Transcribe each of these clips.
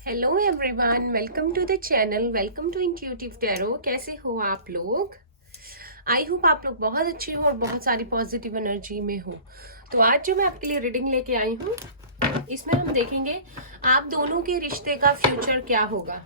Hello everyone, welcome to the channel, welcome to intuitive tarot. कैसे हो आप लोग? आई होप आप लोग बहुत अच्छे हो और बहुत सारी पॉजिटिव एनर्जी में हो। तो आज जो मैं आपके लिए रीडिंग लेके आई हूँ, इसमें हम देखेंगे आप दोनों के रिश्ते का फ्यूचर क्या होगा।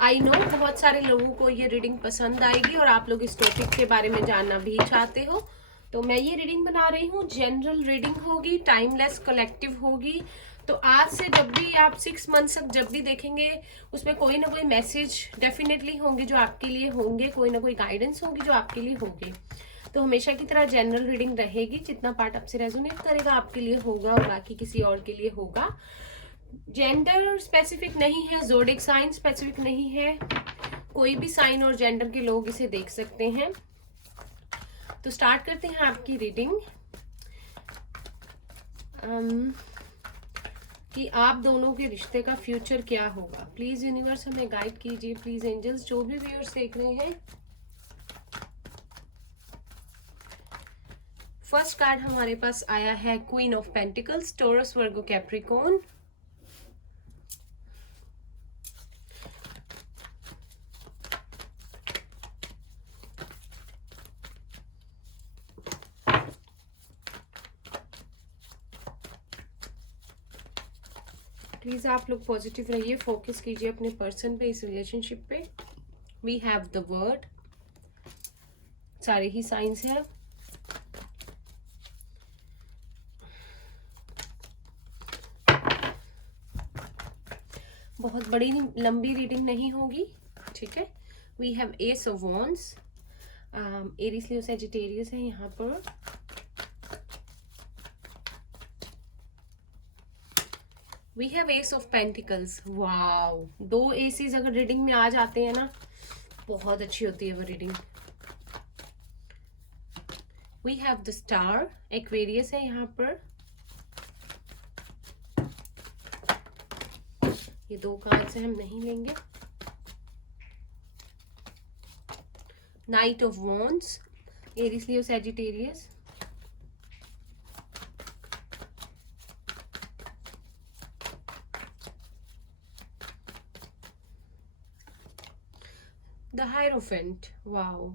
आई नो बहुत सारे लोगों को ये रीडिंग पसंद आएगी और आप लोग इस टॉपिक के बारे में जानना भी चाहते हो। तो मैं ये रीडिंग बना रही हूँ, जनरल रीडिंग होगी, टाइमलेस कलेक्टिव होगी। तो आज से जब भी आप 6 मंथ्स तक जब भी देखेंगे, उसमें कोई ना कोई मैसेज डेफिनेटली होंगे जो आपके लिए होंगे, कोई ना कोई गाइडेंस होगी जो आपके लिए होगी। तो हमेशा की तरह जनरल रीडिंग रहेगी, जितना पार्ट आपसे रेजोनेट करेगा आपके लिए होगा और बाकी किसी और के लिए होगा। जेंडर स्पेसिफिक नहीं है, ज़ोडिक साइन स्पेसिफिक नहीं है, कोई भी साइन और जेंडर के लोग इसे देख सकते हैं। तो स्टार्ट करते हैं आपकी रीडिंग। कि आप दोनों के रिश्ते का फ्यूचर क्या होगा। प्लीज यूनिवर्स हमें गाइड कीजिए, प्लीज एंजल्स, जो भी व्यूअर्स देख रहे हैं। फर्स्ट कार्ड हमारे पास आया है queen of pentacles, taurus, Virgo, Capricorn. Please आप लोग पॉजिटिव रहिए, फोकस कीजिए अपने पर्सन पे, इस रिलेशनशिप पे। वी हैव द वर्ड, सारे ही साइंस हैं। बहुत बड़ी लंबी रीडिंग नहीं होगी, ठीक है। We have ace of wands, Aries, Leo, Sagittarius है यहाँ पर। We have ace of pentacles. Wow, 2 aces अगर रीडिंग में आ जाते हैं ना, बहुत अच्छी होती है वो reading. We have the star, Aquarius है यहाँ पर। ये 2 कार्ड से हम नहीं लेंगे। Knight of wands, Aries, Leo, Sagittarius. The hierophant. Wow,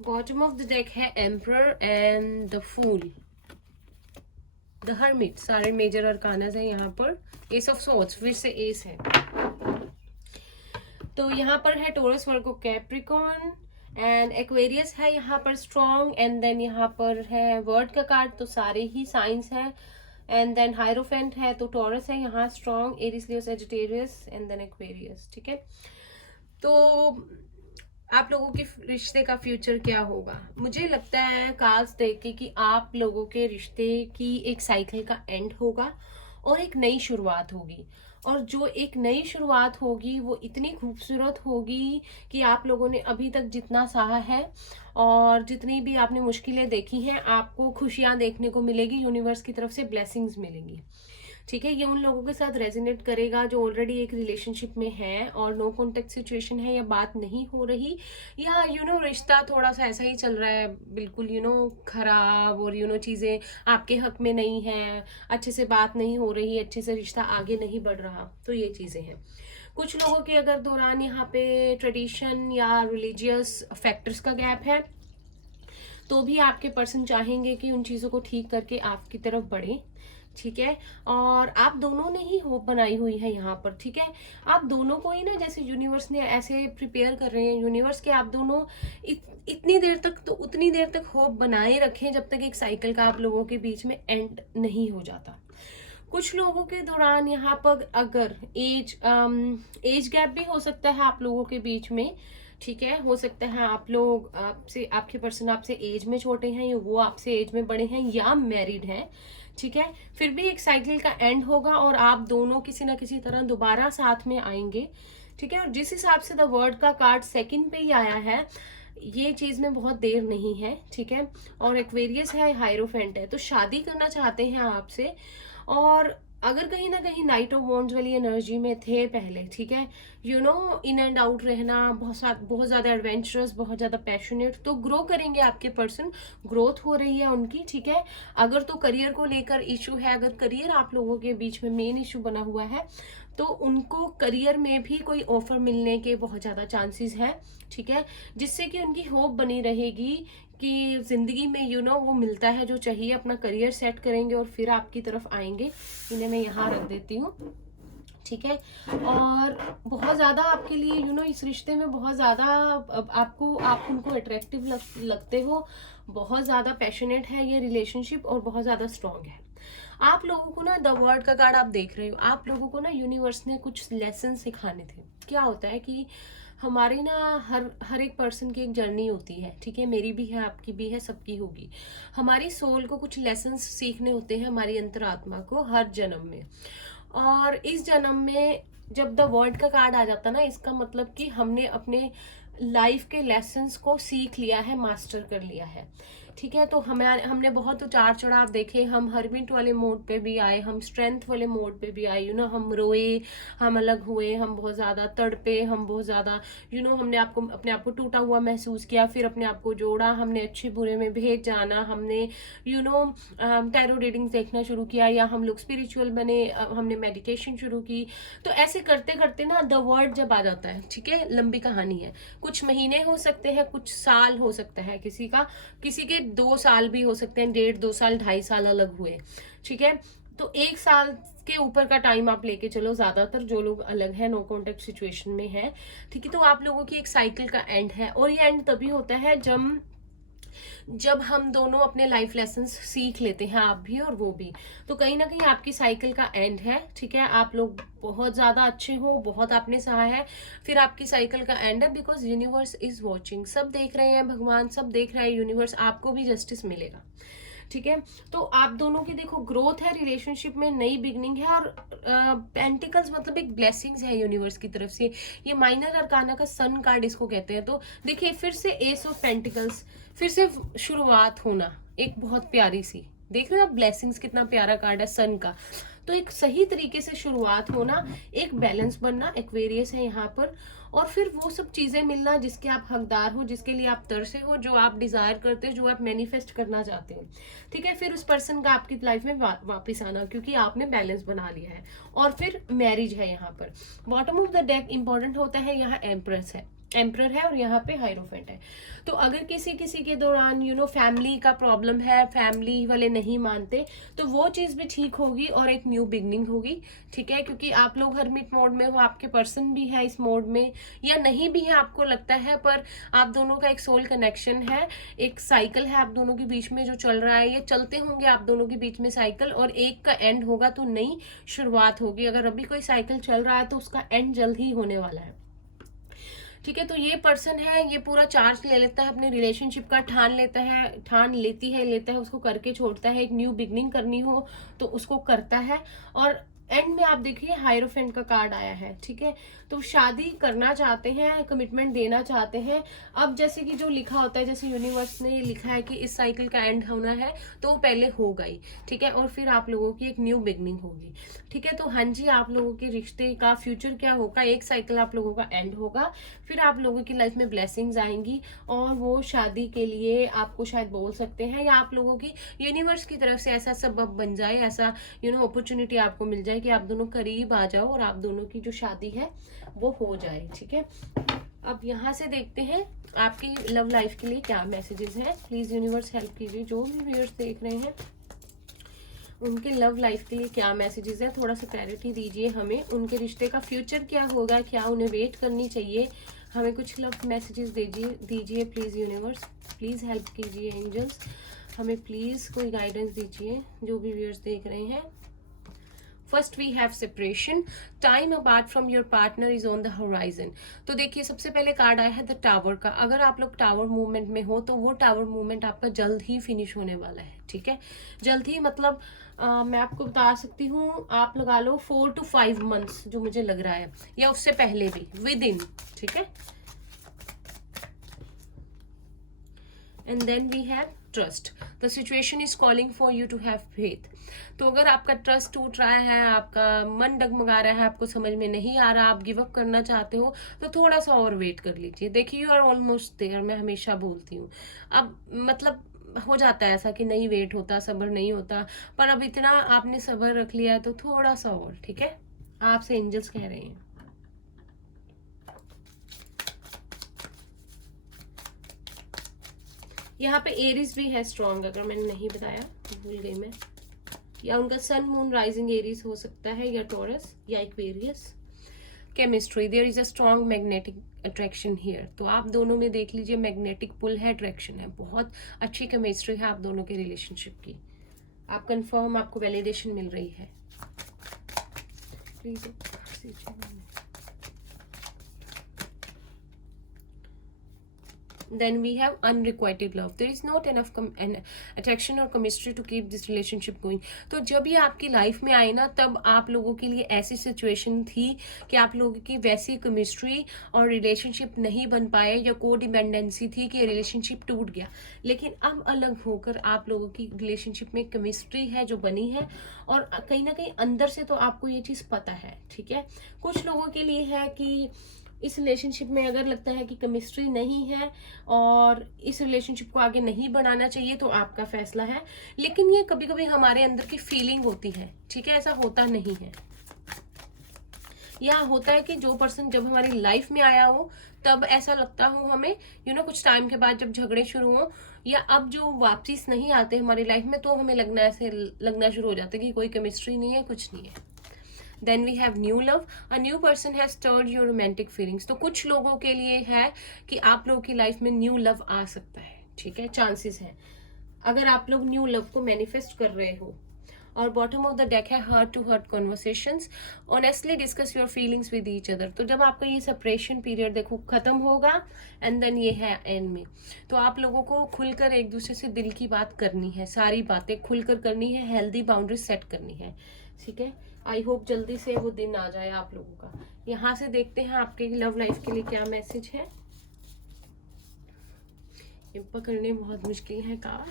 bottom of the deck है emperor and the fool, the hermit. सारे मेजर अरकानास है यहाँ पर। एस ऑफ सोर्ड्स, फिर से एस है। तो यहाँ पर है Taurus, Virgo, Capricorn and Aquarius है यहाँ पर स्ट्रॉन्ग। एंड देन यहाँ पर है वर्ड का कार्ड, तो सारे ही साइंस है। एंड देन हायरोफेंट है, तो टॉरस है यहाँ strong, Aries, Leo, Sagittarius and then Aquarius, ठीक है। तो आप लोगों के रिश्ते का फ्यूचर क्या होगा? मुझे लगता है कार्ड्स देख के कि आप लोगों के रिश्ते की एक साइकिल का एंड होगा और एक नई शुरुआत होगी। और जो एक नई शुरुआत होगी वो इतनी खूबसूरत होगी कि आप लोगों ने अभी तक जितना सहा है और जितनी भी आपने मुश्किलें देखी हैं, आपको खुशियां देखने को मिलेगी, यूनिवर्स की तरफ से ब्लेसिंग्स मिलेंगी, ठीक है। ये उन लोगों के साथ रेजोनेट करेगा जो ऑलरेडी एक रिलेशनशिप में है और नो कॉन्टेक्ट सिचुएशन है, या बात नहीं हो रही, या रिश्ता थोड़ा सा ऐसा ही चल रहा है, बिल्कुल खराब, और चीज़ें आपके हक में नहीं है, अच्छे से बात नहीं हो रही, अच्छे से रिश्ता आगे नहीं बढ़ रहा। तो ये चीज़ें हैं। कुछ लोगों के अगर दौरान यहाँ पे ट्रेडिशन या रिलीजियस फैक्टर्स का गैप है, तो भी आपके पर्सन चाहेंगे कि उन चीज़ों को ठीक करके आपकी तरफ बढ़े, ठीक है। और आप दोनों ने ही होप बनाई हुई है यहाँ पर, ठीक है। आप दोनों को ही ना, जैसे यूनिवर्स ने ऐसे प्रिपेयर कर रहे हैं यूनिवर्स के, आप दोनों इतनी देर तक, तो उतनी देर तक होप बनाए रखें जब तक एक साइकिल का आप लोगों के बीच में एंड नहीं हो जाता। कुछ लोगों के दौरान यहाँ पर अगर एज गैप भी हो सकता है आप लोगों के बीच में, ठीक है। हो सकता है आप लोग, आपसे, आपके पर्सन आपसे एज में छोटे हैं, या वो आपसे एज में बड़े हैं, या मैरिड हैं, ठीक है। फिर भी एक साइकिल का एंड होगा और आप दोनों किसी ना किसी तरह दोबारा साथ में आएंगे, ठीक है। और जिस हिसाब से द वर्ड का कार्ड सेकंड पे ही आया है, ये चीज में बहुत देर नहीं है, ठीक है। और एक्वेरियस है, हायरोफेंट है, तो शादी करना चाहते हैं आपसे। और अगर कहीं ना कहीं नाइट ऑफ वॉन्ड्स वाली एनर्जी में थे पहले, ठीक है, इन एंड आउट रहना, बहुत ज़्यादा एडवेंचरस, बहुत ज़्यादा पैशनेट, तो ग्रो करेंगे आपके पर्सन, ग्रोथ हो रही है उनकी, ठीक है। अगर तो करियर को लेकर इशू है, अगर करियर आप लोगों के बीच में मेन इशू बना हुआ है, तो उनको करियर में भी कोई ऑफर मिलने के बहुत ज़्यादा चांसेस है, ठीक है, जिससे कि उनकी होप बनी रहेगी कि जिंदगी में वो मिलता है जो चाहिए, अपना करियर सेट करेंगे और फिर आपकी तरफ आएंगे। इन्हें मैं यहाँ रख देती हूँ, ठीक है। और बहुत ज़्यादा आपके लिए इस रिश्ते में बहुत ज़्यादा आप उनको अट्रैक्टिव लगते हो, बहुत ज़्यादा पैशनेट है ये रिलेशनशिप और बहुत ज़्यादा स्ट्रॉन्ग है। आप लोगों को ना, द वर्ल्ड का कार्ड आप देख रहे हो, आप लोगों को ना यूनिवर्स ने कुछ लेसन सिखाने थे। क्या होता है कि हमारी ना हर एक पर्सन की एक जर्नी होती है, ठीक है, मेरी भी है, आपकी भी है, सबकी होगी। हमारी सोल को कुछ लेसन्स सीखने होते हैं, हमारी अंतरात्मा को, हर जन्म में। और इस जन्म में जब द वर्ल्ड का कार्ड आ जाता ना, इसका मतलब कि हमने अपने लाइफ के लेसन्स को सीख लिया है, मास्टर कर लिया है, ठीक है। तो हमने बहुत उतार चढ़ाव देखे, हम हरमिट वाले मोड पे भी आए, हम स्ट्रेंथ वाले मोड पे भी आए, हम रोए, हम अलग हुए, हम बहुत ज़्यादा तड़पे, हम बहुत ज़्यादा हमने अपने आप को टूटा हुआ महसूस किया, फिर अपने आप को जोड़ा, हमने अच्छे बुरे में भेद जाना, हमने टैरो रीडिंग्स देखना शुरू किया, या हम लोग स्पिरिचुअल बने, हमने मेडिटेशन शुरू की। तो ऐसे करते करते ना द वर्ल्ड जब आ जाता है, ठीक है, लंबी कहानी है, कुछ महीने हो सकते हैं, कुछ साल हो सकता है, किसी के 2 साल भी हो सकते हैं, 1.5-2 साल, 2.5 साल अलग हुए, ठीक है। तो 1 साल के ऊपर का टाइम आप लेके चलो, ज्यादातर जो लोग अलग है, नो कॉन्टेक्ट सिचुएशन में है, ठीक है। तो आप लोगों की एक साइकिल का एंड है, और ये एंड तभी होता है जब हम दोनों अपने लाइफ लेसन्स सीख लेते हैं, आप भी और वो भी। तो कहीं ना कहीं आपकी साइकिल का एंड है, ठीक है। आप लोग बहुत ज्यादा अच्छे हो, बहुत आपने सहा है, फिर आपकी साइकिल का एंड है, बिकॉज यूनिवर्स इज वॉचिंग, सब देख रहे हैं, भगवान सब देख रहा है, यूनिवर्स, आपको भी जस्टिस मिलेगा, ठीक है। तो आप दोनों की देखो ग्रोथ है, रिलेशनशिप में नई बिगनिंग है, और पेंटिकल्स मतलब एक ब्लेसिंग्स है यूनिवर्स की तरफ से। ये माइनर अरकाना का सन कार्ड इसको कहते हैं। तो देखिए फिर से एस ऑफ पेंटिकल्स, फिर से शुरुआत होना, एक बहुत प्यारी सी, देख रहे हो आप, ब्लेसिंग्स कितना प्यारा कार्ड है सन का। तो एक सही तरीके से शुरुआत होना, एक बैलेंस बनना, एक्वेरियस है यहाँ पर, और फिर वो सब चीजें मिलना जिसके आप हकदार हो, जिसके लिए आप तरसे हो, जो आप डिजायर करते हो, जो आप मैनिफेस्ट करना चाहते हो, ठीक है। फिर उस पर्सन का आपकी लाइफ में वापस आना, क्योंकि आपने बैलेंस बना लिया है। और फिर मैरिज है यहाँ पर। Bottom of the deck important होता है, यहाँ एम्प्रेस है, एम्परर है, और यहाँ पे हाइरोफेंट है। तो अगर किसी के दौरान फैमिली का प्रॉब्लम है, फैमिली वाले नहीं मानते, तो वो चीज भी ठीक होगी और एक न्यू बिगनिंग होगी, ठीक है। क्योंकि आप लोग हरमिट मोड में हो, आपके पर्सन भी है इस मोड में, या नहीं भी है आपको लगता है, पर आप दोनों का एक सोल कनेक्शन है, एक साइकिल है आप दोनों के बीच में जो चल रहा है, ये चलते होंगे आप दोनों के बीच में साइकिल, और एक का एंड होगा तो नई शुरुआत होगी। अगर अभी कोई साइकिल चल रहा है तो उसका एंड जल्द ही होने वाला है, ठीक है। तो ये पर्सन है, ये पूरा चार्ज ले लेता है अपने रिलेशनशिप का, ठान लेता है, उसको करके छोड़ता है। एक न्यू बिगनिंग करनी हो तो उसको करता है। और एंड में आप देखिए हायरोफेंट का कार्ड आया है, ठीक है। तो शादी करना चाहते हैं, कमिटमेंट देना चाहते हैं। अब जैसे कि जो लिखा होता है, जैसे यूनिवर्स ने लिखा है कि इस साइकिल का एंड होना है, तो वो पहले होगा ही, ठीक है। और फिर आप लोगों की एक न्यू बिगनिंग होगी, ठीक है। तो हाँ जी, आप लोगों के रिश्ते का फ्यूचर क्या होगा, एक साइकिल आप लोगों का एंड होगा, फिर आप लोगों की लाइफ में ब्लेसिंग्स आएंगी, और वो शादी के लिए आपको शायद बोल सकते हैं, या आप लोगों की यूनिवर्स की तरफ से ऐसा सबब बन जाए, ऐसा अपॉर्चुनिटी आपको मिल जाए कि आप दोनों करीब आ जाओ और आप दोनों की जो शादी है वो हो जाए, ठीक है। अब यहाँ से देखते हैं आपकी लव लाइफ के लिए क्या मैसेजेस हैं। प्लीज यूनिवर्स हेल्प कीजिए, जो भी व्यूअर्स देख रहे हैं उनके लव लाइफ के लिए क्या मैसेजेस है, थोड़ा सा क्लैरिटी दीजिए हमें। उनके रिश्ते का फ्यूचर क्या होगा, क्या उन्हें वेट करनी चाहिए, हमें कुछ लव मैसेजेस दीजिए प्लीज यूनिवर्स। प्लीज हेल्प कीजिए एंजल्स, हमें प्लीज कोई गाइडेंस दीजिए जो भी व्यूअर्स देख रहे हैं। First we have separation, time apart from your partner is on the horizon. तो देखिए सबसे पहले कार्ड आया है द टावर का। अगर आप लोग टावर मूवमेंट में हो तो वो टावर मूवमेंट आपका जल्द ही फिनिश होने वाला है, ठीक है। जल्द ही मतलब मैं आपको बता सकती हूँ, आप लगा लो 4 to 5 months जो मुझे लग रहा है, या उससे पहले भी, विद इन, ठीक है। And then we have trust, the situation is calling for you to have faith. तो अगर आपका ट्रस्ट टूट रहा है, आपका मन डगमगा रहा है, आपको समझ में नहीं आ रहा, आप गिव अप करना चाहते हो, तो थोड़ा सा और वेट कर लीजिए। देखिए, यू आर ऑलमोस्ट देयर, मैं हमेशा बोलती हूँ। अब मतलब हो जाता है ऐसा कि नहीं वेट होता, सब्र नहीं होता, पर अब इतना आपने सब्र रख लिया है तो थोड़ा सा और, ठीक है, आपसे एंजल्स कह रहे हैं। यहाँ पे एरीज भी है स्ट्रॉन्ग, अगर मैंने नहीं बताया, भूल गई मैं, या उनका सन मून राइजिंग एरीज हो सकता है, या टॉरस या Aquarius. Chemistry, there is a strong magnetic attraction here. तो आप दोनों में देख लीजिए, मैग्नेटिक पुल है, अट्रैक्शन है, बहुत अच्छी केमिस्ट्री है आप दोनों के रिलेशनशिप की। आप कंफर्म, आपको वैलिडेशन मिल रही है। Please then we have unrequited love, there is not enough attraction or chemistry to keep this relationship going। तो जब ये आपकी लाइफ में आए ना, तब आप लोगों के लिए ऐसी सिचुएशन थी कि आप लोगों की वैसी केमिस्ट्री और रिलेशनशिप नहीं बन पाए, या को डिपेंडेंसी थी कि रिलेशनशिप टूट गया। लेकिन अब अलग होकर आप लोगों की रिलेशनशिप में केमिस्ट्री है जो बनी है, और कहीं ना कहीं अंदर से तो आपको ये चीज़ पता है, ठीक है। कुछ लोगों के लिए है कि इस रिलेशनशिप में अगर लगता है कि केमिस्ट्री नहीं है और इस रिलेशनशिप को आगे नहीं बढ़ाना चाहिए, तो आपका फैसला है। लेकिन ये कभी कभी हमारे अंदर की फीलिंग होती है, ठीक है, ऐसा होता नहीं है। या होता है कि जो पर्सन जब हमारी लाइफ में आया हो, तब ऐसा लगता हो हमें, कुछ टाइम के बाद जब झगड़े शुरू हो, या अब जो वापस नहीं आते हमारी लाइफ में, तो हमें लगना शुरू हो जाता है कि कोई केमिस्ट्री नहीं है, कुछ नहीं है। Then we have new love, a new person has stirred your romantic feelings। तो कुछ लोगों के लिए है कि आप लोगों की लाइफ में न्यू लव आ सकता है, ठीक है, चांसेस है, अगर आप लोग न्यू लव को मैनिफेस्ट कर रहे हो। और बॉटम ऑफ द डेक है heart to heart conversations, honestly discuss your feelings with each other. तो जब आपका ये सेपरेशन पीरियड देखो खत्म होगा, एंड देन ये है एंड में, तो आप लोगों को खुलकर एक दूसरे से दिल की बात करनी है, सारी बातें खुलकर करनी है, हेल्दी बाउंड्री सेट करनी है, ठीक है। आई होप जल्दी से वो दिन आ जाए आप लोगों का। यहाँ से देखते हैं आपके लव लाइफ के लिए क्या मैसेज है। ये पकड़ने बहुत मुश्किल है कार्ड।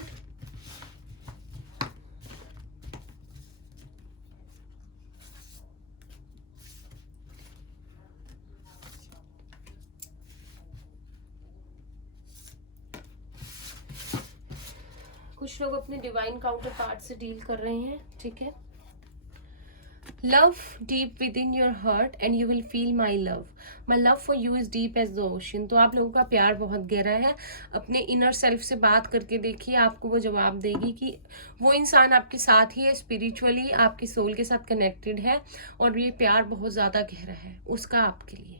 कुछ लोग अपने डिवाइन काउंटर पार्ट से डील कर रहे हैं, ठीक है। Love deep within your heart and you will feel my love. My love for you is deep as the ocean। तो आप लोगों का प्यार बहुत गहरा है। अपने इनर सेल्फ से बात करके देखिए, आपको वो जवाब देगी कि वो इंसान आपके साथ ही है, स्पिरिचुअली आपकी सोल के साथ कनेक्टेड है, और ये प्यार बहुत ज़्यादा गहरा है उसका आपके लिए।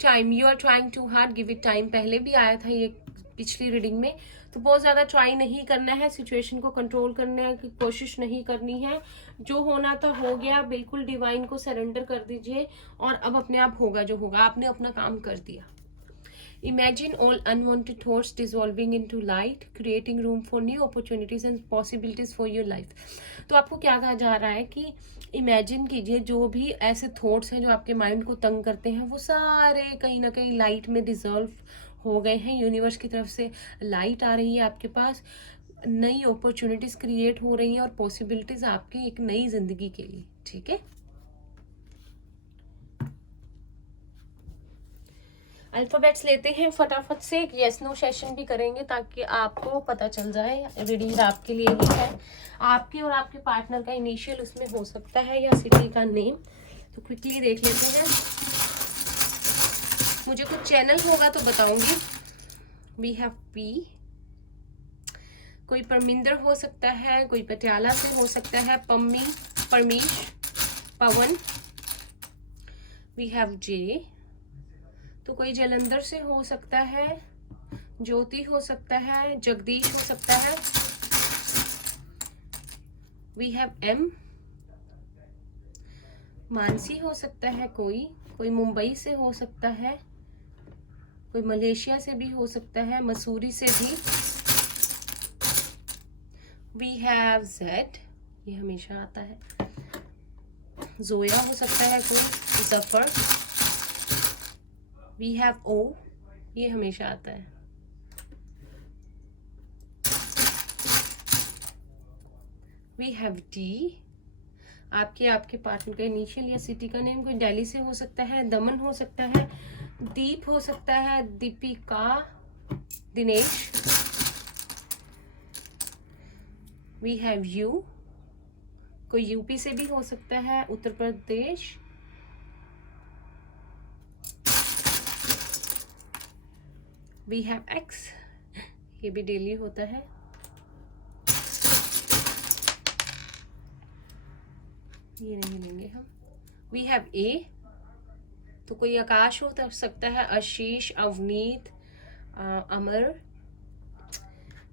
Time, you are trying too hard, give it time, पहले भी आया था ये पिछली रीडिंग में। तो बहुत ज़्यादा ट्राई नहीं करना है, सिचुएशन को कंट्रोल करने की कोशिश नहीं करनी है, जो होना था हो गया, बिल्कुल डिवाइन को सरेंडर कर दीजिए, और अब अपने आप होगा जो होगा, आपने अपना काम कर दिया। Imagine all unwanted thoughts dissolving into light, creating room for new opportunities and possibilities for your life। तो आपको क्या कहा जा रहा है कि इमेजिन कीजिए, जो भी ऐसे थॉट्स हैं जो आपके माइंड को तंग करते हैं, वो सारे कहीं ना कहीं लाइट में डिजॉल्व हो गए हैं। यूनिवर्स की तरफ से लाइट आ रही है आपके पास, नई अपॉर्चुनिटीज क्रिएट हो रही हैं, और पॉसिबिलिटीज आपकी एक नई जिंदगी के लिए, ठीक है। अल्फाबेट्स लेते हैं फटाफट से, यस नो सेशन भी करेंगे ताकि आपको पता चल जाए रीडिंग आपके लिए ही है। आपके और आपके पार्टनर का इनिशियल उसमें हो सकता है, या सिटी का नेम। तो क्विकली देख लेते हैं, मुझे कुछ चैनल होगा तो बताऊंगी। वी हैव पी, कोई परमिंदर हो सकता है, कोई पटियाला से हो सकता है, पम्मी, परमीश, पवन। वी हैव जे, तो कोई जलंधर से हो सकता है, ज्योति हो सकता है, जगदीश हो सकता है। वी हैव एम, मानसी हो सकता है, कोई मुंबई से हो सकता है, कोई मलेशिया से भी हो सकता है, मसूरी से भी। वी हैव जेड, ये हमेशा आता है, जोया हो सकता है कोई, जफर। वी हैव ओ, ये हमेशा आता है, वी हैव डी। आपके पार्टनर का इनिशियल या सिटी का नेम कोई दिल्ली से हो सकता है, दमन हो सकता है, दीप हो सकता है, Deepika, Dinesh. We have U, कोई यूपी से भी हो सकता है, Uttar Pradesh. We have X, ये भी डेली होता है। ये नहीं लेंगे हम। वी हैव ए, तो कोई आकाश हो सकता है, आशीष, अवनीत, अमर।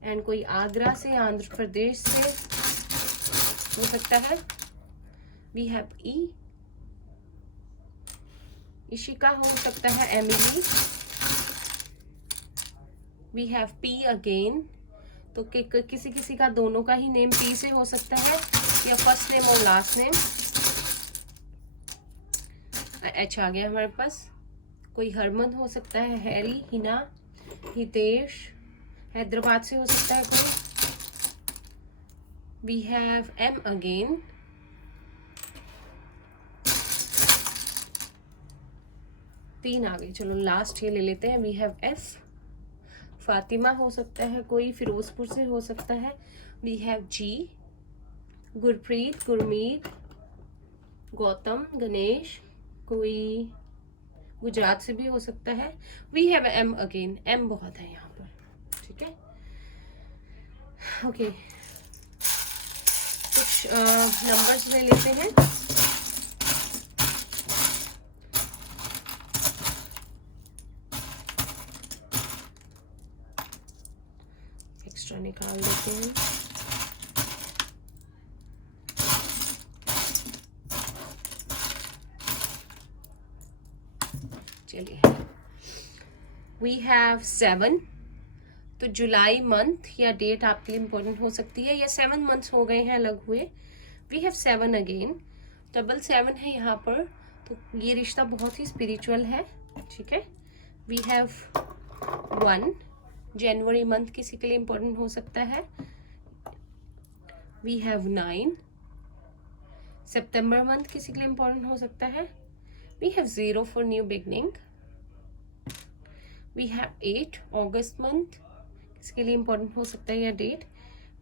एंड कोई आगरा से, आंध्र प्रदेश से हो सकता है। वी हैव ई, इशिका हो सकता है, Emily. We have P again, तो किसी किसी का दोनों का ही नेम पी से हो सकता है, या फर्स्ट नेम और लास्ट नेम। एच आ गया हमारे पास। कोई हरमन हो सकता है, हैरी, हिना, हितेश, हैदराबाद से हो सकता है कोई। वी हैव एम अगेन, तीन आ गए। चलो लास्ट ये ले लेते हैं। वी हैव एफ, फातिमा हो सकता है कोई, फिरोजपुर से हो सकता है। We have G, Gurpreet, Gurmeet, Gautam, Ganesh, कोई गुजरात से भी हो सकता है। We have M again, M बहुत है यहाँ पर, ठीक है। ओके, कुछ नंबर्स ले लेते हैं। एक्स्ट्रा निकाल देते हैं। चलिए, वी हैव 7, तो जुलाई मंथ या डेट आपके लिए इम्पोर्टेंट हो सकती है, या 7 मंथ्स हो गए हैं अलग हुए। वी हैव 7 अगेन, 7 है यहाँ पर, तो ये रिश्ता बहुत ही स्पिरिचुअल है, ठीक है। वी हैव 1, जनवरी मंथ किसी के लिए इम्पोर्टेंट हो सकता है। वी हैव 9, सितंबर मंथ किसी के लिए इम्पोर्टेंट हो सकता है। We have 0 for new beginning. We have 8, अगस्त मंथ किसके लिए इम्पोर्टेंट हो सकता है या डेट।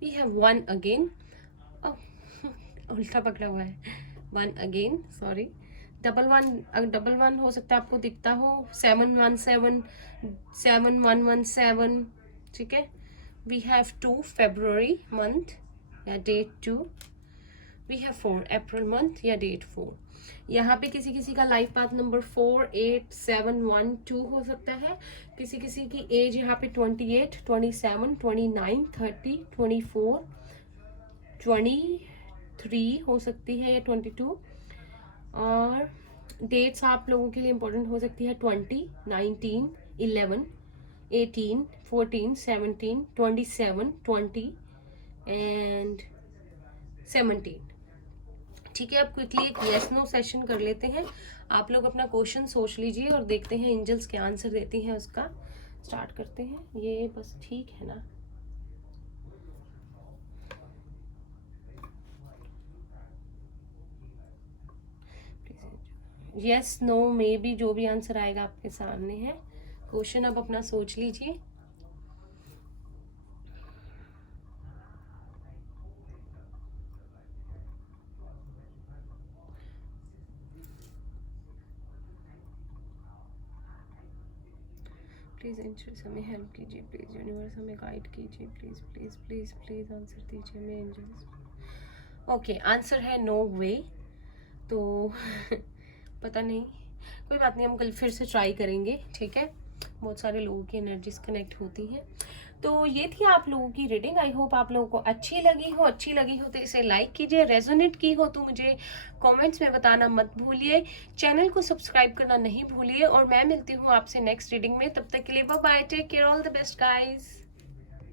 वी हैव 1 अगेन, उल्टा पकड़ा हुआ है, 1 अगेन, सॉरी। डबल वन हो सकता है आपको दिखता हो, 717, 7117, ठीक है। वी हैव 2, फरवरी मंथ या डेट 2। वी हैव 4, अप्रैल मंथ या डेट 4। यहाँ पे किसी किसी का लाइफ पाथ नंबर 4, 8, 7, 1, 2 हो सकता है। किसी किसी की एज यहाँ पे 28, 27, 29, 30, 24, 23 हो सकती है, या 22। और डेट्स आप लोगों के लिए इम्पोर्टेंट हो सकती है 20, 19, 11, 18, 14, 17, 27, 20 एंड 17, ठीक है। अब क्विकली एक यस नो सेशन कर लेते हैं। आप लोग अपना क्वेश्चन सोच लीजिए और देखते हैं एंजल्स क्या आंसर देती हैं उसका। स्टार्ट करते हैं। ये बस ठीक है ना? यस नो में भी जो भी आंसर आएगा आपके सामने है। क्वेश्चन अब अपना सोच लीजिए। प्लीज़ एंजल्स हमें हेल्प कीजिए, प्लीज़ यूनिवर्स हमें गाइड कीजिए, please please please please answer दीजिए हमें एंजल्स। ओके, आंसर है नो वे। तो पता नहीं, कोई बात नहीं, हम कल फिर से ट्राई करेंगे, ठीक है। बहुत सारे लोगों की एनर्जीज कनेक्ट होती हैं। तो ये थी आप लोगों की रीडिंग। आई होप आप लोगों को अच्छी लगी हो तो इसे लाइक कीजिए। रेजोनेट की हो तो मुझे कमेंट्स में बताना मत भूलिए। चैनल को सब्सक्राइब करना नहीं भूलिए। और मैं मिलती हूँ आपसे नेक्स्ट रीडिंग में। तब तक के लिए bye bye, take care, all the best guys.